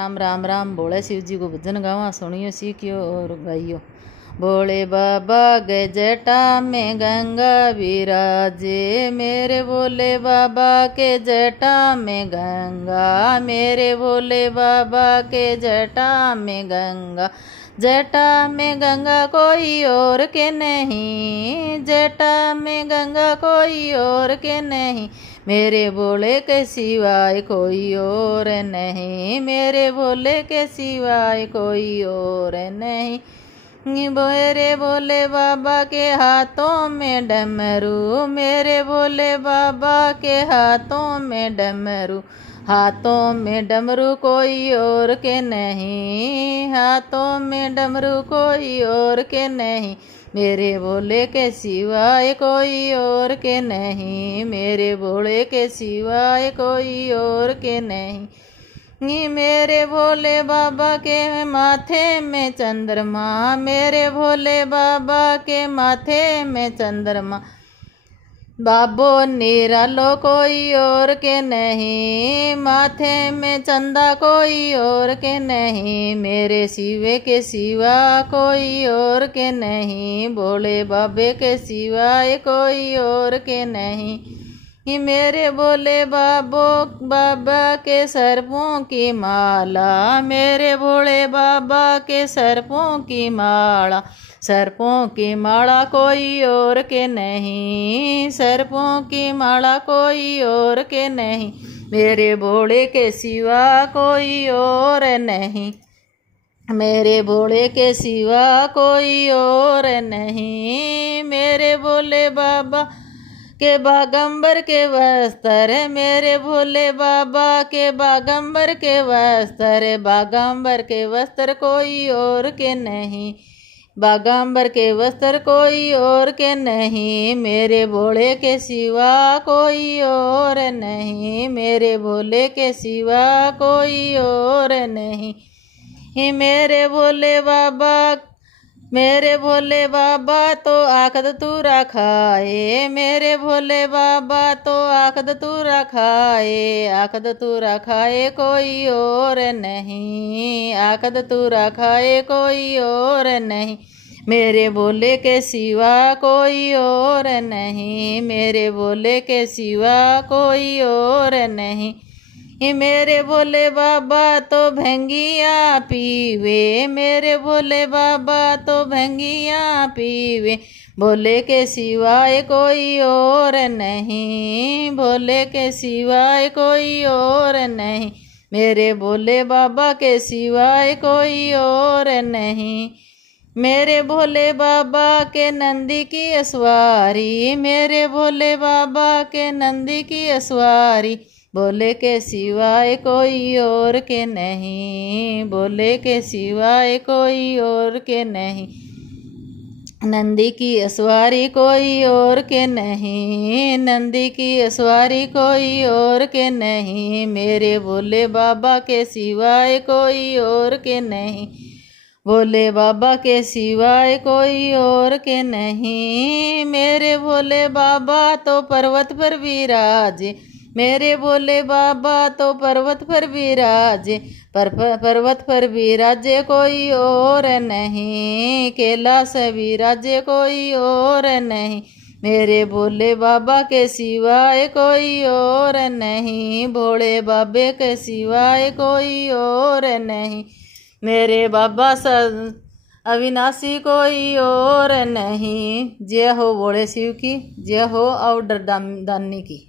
राम राम राम भोले शिव जी को भजन गावा सुनियो सीखियो और गाइयो। भोले बाबा गए जटा में गंगा विराजे, मेरे भोले बाबा के जटा में गंगा, मेरे भोले बाबा के जटा में गंगा। जटा में गंगा कोई और के नहीं, जटा में गंगा कोई और के नहीं, मेरे भोले के सिवाय कोई और नहीं, मेरे भोले के सिवाय कोई और नहीं। मेरे भोले बाबा के हाथों में डमरू, मेरे भोले बाबा के हाथों में डमरू, हाथों में डमरू कोई और के नहीं, हाथों में डमरू कोई और के नहीं, मेरे भोले के सिवाय कोई और के नहीं, मेरे भोले के सिवाय कोई और के नहीं। मेरे भोले बाबा के माथे में चंद्रमा, मेरे भोले बाबा के माथे में चंद्रमा, बाबो निरालो कोई और के नहीं, माथे में चंदा कोई और के नहीं, मेरे शिवे के सिवा कोई और के नहीं, भोले बाबे के सिवाय कोई और के नहीं। मेरे भोले बाबा के सर्पों की माला, मेरे भोले बाबा के सर्पों की माला, सर्पों की माला कोई और के नहीं, सर्पों की माला कोई और के नहीं, मेरे भोले के सिवा कोई और नहीं, मेरे भोले के सिवा कोई और नहीं। मेरे भोले बाबा के बागंबर के वस्त्र, मेरे भोले बाबा के बागंबर के वस्त्र, बागंबर के वस्त्र कोई और के नहीं, बागंबर के वस्त्र कोई और के नहीं, मेरे भोले के सिवा कोई और नहीं, मेरे भोले के सिवा कोई और नहीं। मेरे भोले बाबा तो आखद तू रखाए, मेरे भोले बाबा तो आखद तू रखाए, आखद तू रखाए कोई और नहीं, आखद तू रखाए कोई और नहीं, मेरे भोले के सिवा कोई और नहीं, मेरे भोले के सिवा कोई और नहीं। मेरे भोले बाबा तो भंगिया पीवे, मेरे भोले बाबा तो भंगिया पीवे, भोले के सिवाय कोई और नहीं, भोले के सिवाय कोई और नहीं, मेरे भोले बाबा के सिवाय कोई और नहीं। मेरे भोले बाबा के नंदी की असवारी, मेरे भोले बाबा के नंदी की असवारी, भोले के सिवाय कोई और के नहीं, भोले के सिवाय कोई और के नहीं, नंदी की असवारी कोई और के नहीं, नंदी की असवारी कोई और के नहीं, मेरे भोले बाबा के सिवाय कोई और के नहीं, भोले बाबा के सिवाय कोई और के नहीं। मेरे भोले बाबा तो पर्वत पर विराजे, मेरे भोले बाबा तो पर्वत पर विराजे, पर्वत पर विराजे कोई और नहीं, कैलाश विराजे कोई और नहीं, मेरे भोले बाबा के सिवाय कोई और नहीं, भोले बाबे के सिवाय कोई और नहीं, मेरे बाबा अविनाशी कोई और नहीं। जय हो भोले शिव की, जय हो और दानी की।